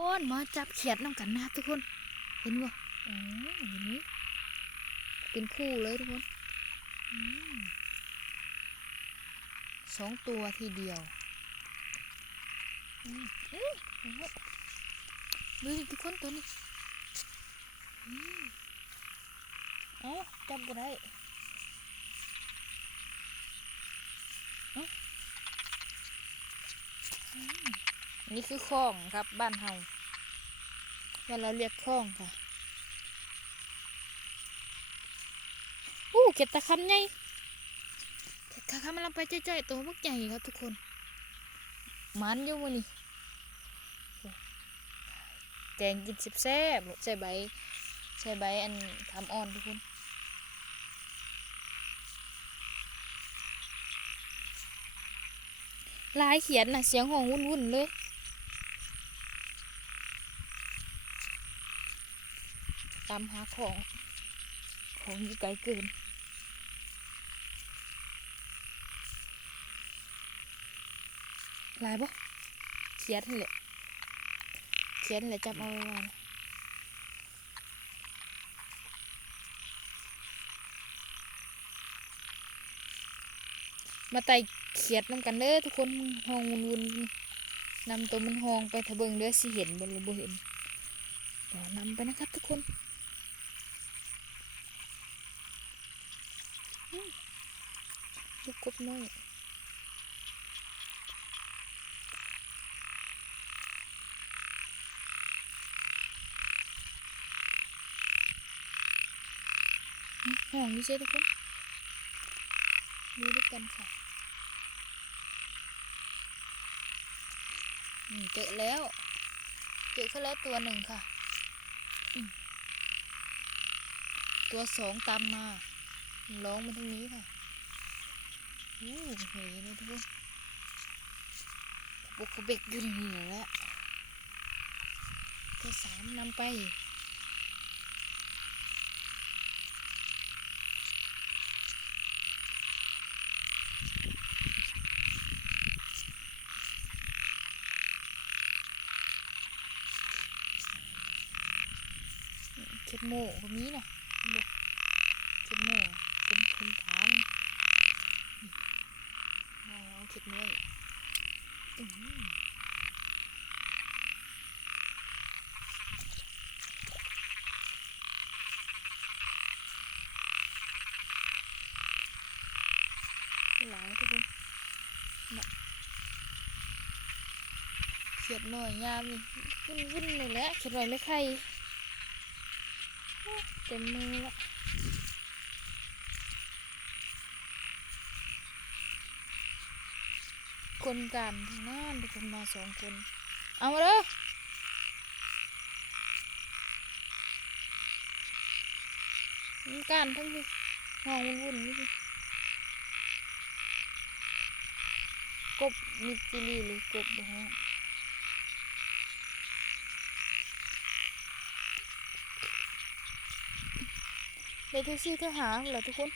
คนมาจับเขียดน้ำกันนะครับทุกคนเห็นบ่อ๋อเห็นไหมเป็นคู่เลยทุกคน2 ตัวทีเดียวดูดิทุกคนตัวนี้เอาจับก็ได้นี่คือคลองครับบ้านเฮาบ้านเราเรียกคลองค่ะเก็บตะคำไงเก็บตะคำมันลงไปจ่อยๆตัวพวกใหญ่ครับทุกคนมันอยู่มื้อนี้แกงกินแซ่บๆใส่ใบอันทำอ่อนทุกคนลายเขียนน่ะเสียงห้องวุ่นๆเลยตามหาของอยู่ไกลเกินลายปะเขียนเลยจับเอาไว้นะมาไต่เขียดน้ำกันเด้อทุกคนห้องวุ่นๆนำตัวมันห้องไปทะเบิงเด้อสิเห็นบ่หรือบ่เห็นเดี๋ยวนำไปนะครับทุกคนลูกกบน้อยห้องนี่ใช่ทุกคนดูด้วยกันค่ะเจอแล้วเขาแล้วตัวหนึ่งค่ะตัว2ตามมาร้องมาทางนี้ค่ะเฮ้ยนี่ทุกคนบุกเบกอยู่นี่แหละตัว3นำไปเข็ดโม่ก็มีนะเข็ดโม่เป็นผามันเข็ดน้อยหลายทุกคนเขียดหน่อยยามนี่วุ่นเลยแหละเขียดหน่อยไม่ใครเต็มมือละคนกันทางนั้นทุกคนมา2 คนเอามาเลยกันทั้งที่ห้องวุ่นนี่สิกบมิจิลีหรือกบบ่ฮะในทุกที่เธอหาเหรอทุกคน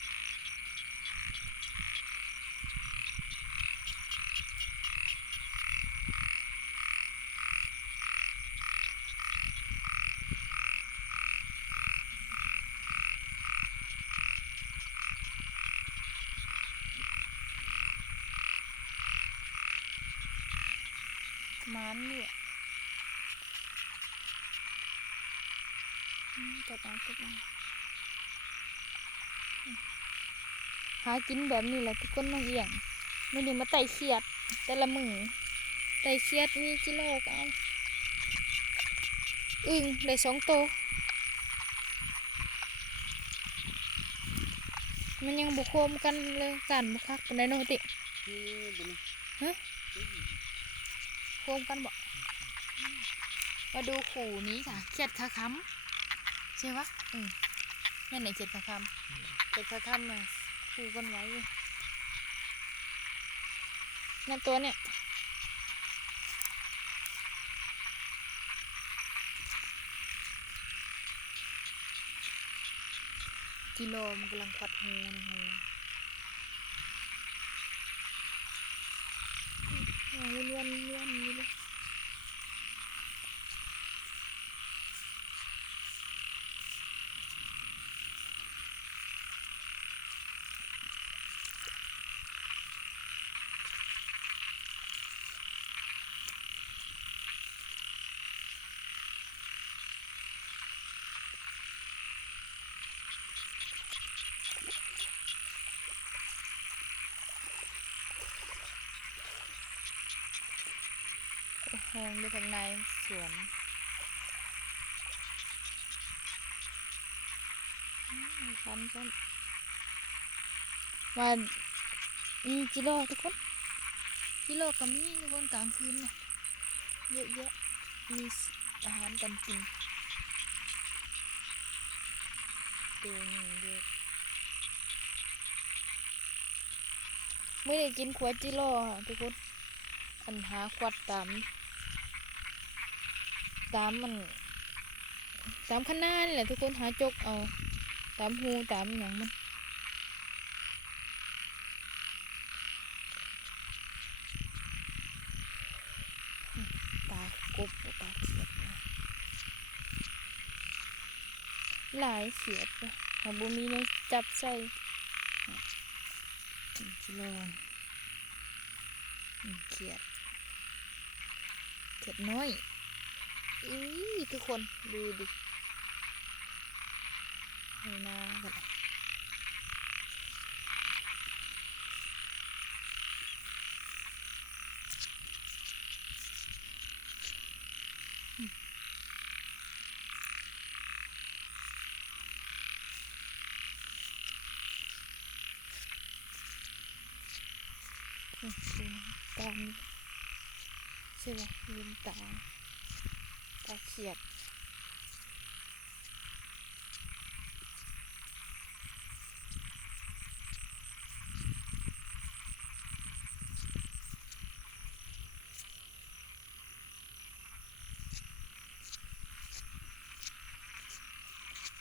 มันเนี่ยจับเอาหากินแบบนี้แหละทุกคนน้องเอียงไม่ได้มาไต่เขียดแต่ละมือไต่เขียดมีกิโลก็เอาได้2 ตัวมันยังบุกโคมกันเลยกันบุคักกันได้น้องติฮะโคมกันบอกมาดูขู่นี้ค่ะเขียดขาค้ำใช่ปะแม่ไหนเขียดขาค้ำมาขู่กันไว้นั่นตัวเนี่ยกิโลมันกำลังควัดหูในหูเลื่อนนี่เลย ห้องอยู่ทางในสวนคันซ้ำว่ามีกิโลทุกคนกิโลก็มีทุกคนกลางคืนน่ะเยอะแยะมีอาหารกันกินตัวนี้เด็กไม่ได้กินขวดจิโร่ค่ะทุกคนอันหาขวดตามมันตามข้างหน้านี่แหละทุกคนหาจกเอาตามหูตามอย่างมันตากบตาเขียดนะหลายเขียดนะหาบุมีเนี่ยจับใส่กิโลเขียดน้อยอีทุกคนดูดิให้หน้ากันตามใช่ไหมลืมตาเขียด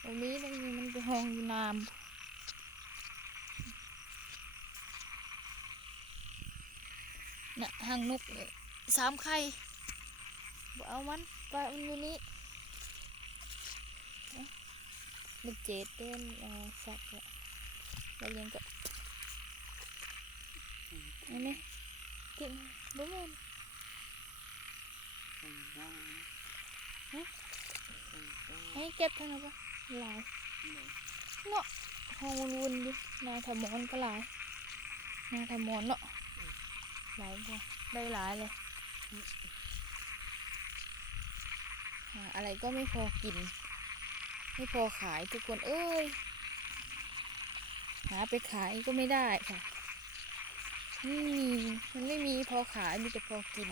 ตรงนี้มันไปห้องอยู่น้ำน่ะหางนกเลย3 ไข่บ่เอามันปล่อยมันอยู่นี่มันเจ็ดเต้นสักละแล้วยังก็อันนี้กินบ่แม่นให้เก็บเท่านั้นปะหลายเนาะห้องวุ่นๆอยู่นาทำมอนก็หลายนาทำมอนเนาะหลายพอได้หลายเลยหาอะไรก็ไม่พอกินไม่พอขายทุกคนเอ้ยหาไปขายก็ไม่ได้ค่ะมันไม่มีพอขายมีแต่พอกิน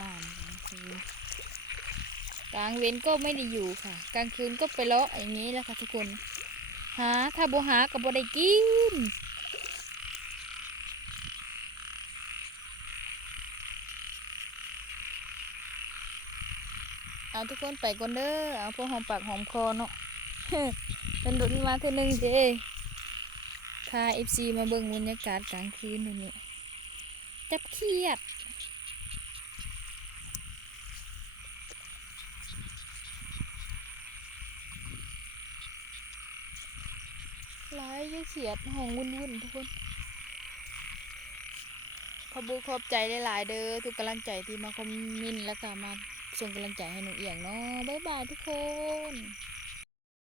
นานคือกลางเว้นก็ไม่ได้อยู่ค่ะกลางคืนก็ไปเลาะอย่างนี้แหละค่ะทุกคนถ้าบ่หาก็บ่ได้กินเอาทุกคนไปก่อนเด้อเอาพวกหอมปากหอมคอเนาะ เป็นดุนมาเท่านึงเด้พาFCมาเบิ่งบรรยากาศกลางคืนนี่จับเครียดหลายยี่เขียดห้องวุ่นๆทุกคนขอบใจหลายๆเด้อทุกกำลังใจที่มาคอมเมนต์แล้วก็มาส่งกำลังใจให้หนูเอียงเนาะบ๊ายบายทุกคน